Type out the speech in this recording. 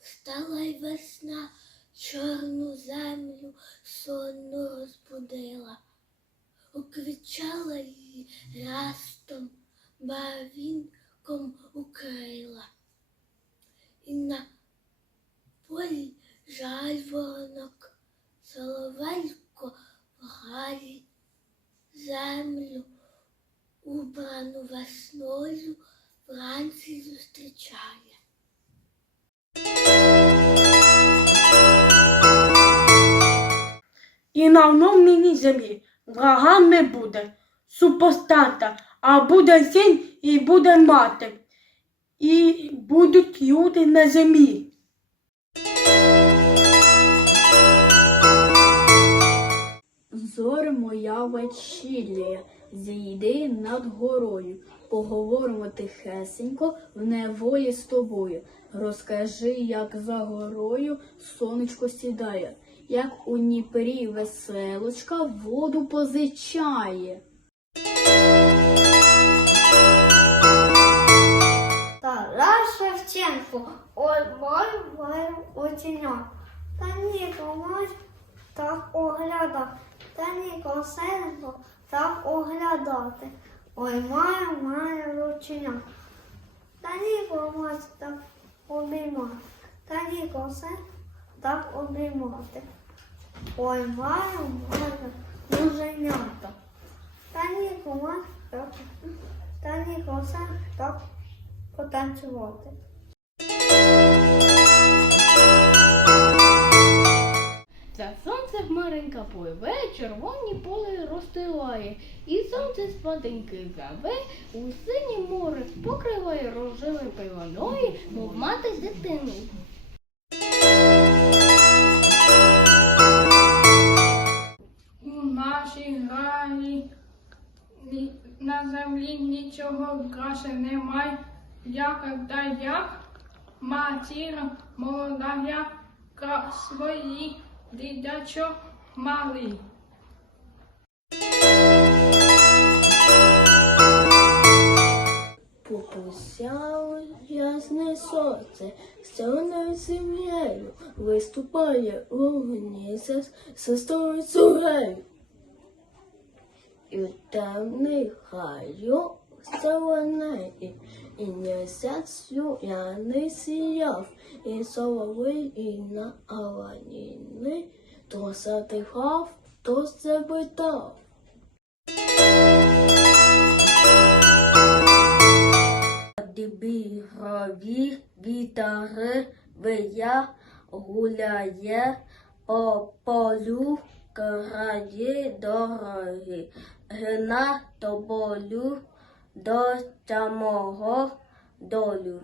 Встала й весна, чорну землю сонну розбудила, уквічала її рястом, барвінком укрила. І на полі жайворонок, соловейко в галі, землю, убрану весною, вранці зустрічає. І на оновленій землі врага не буде, супостата, а буде син і буде мати. І будуть люди на землі. Зоре моя вечірня, зійди над горою, поговоримо тихесенько в неволі з тобою. Розкажи, як за горою сонечко сідає, як у Дніпрі веселочка воду позичає. Тарас Шевченко, ой, мой, мой оченят. Та ні, комусь так огляда, та ні косенко так оглядати. Ой, маю, маю рученят. Та ні комусь так обіймати, та ні косенко так обіймати. Ой, маю, маю муженята. Та ні комусь так, та ні косенко так потанцювати. Хмаринка пливе, червоні поле розстилає, і сонце спаденьки заве, у синє море покриває рожевою пивоною, мов мати з дитиною. У нашій грані на землі нічого краще немає, як да як матір молодая ка свої дитячо мали. Попусяло ясне сонце, сонною землею виступає вогні за сестрою цурею. І темний хаю зелений, і місяць яний сіяв, і соловей і на аланіни, то затихав, то забитав. Дібі грові гітари вия гуляє по полю краї дороги, гна тобою до самого долю.